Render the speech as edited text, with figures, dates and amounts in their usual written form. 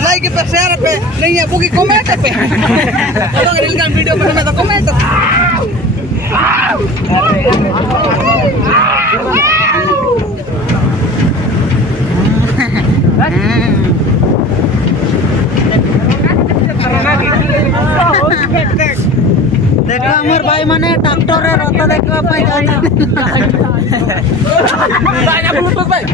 Like पे share पे नहीं है बुकी comment पे तो रील का वीडियो बनाना तो comment देखो हमर भाई माने ट्रैक्टर रे रथ देखो पाई जाना ब्लूटूथ भाई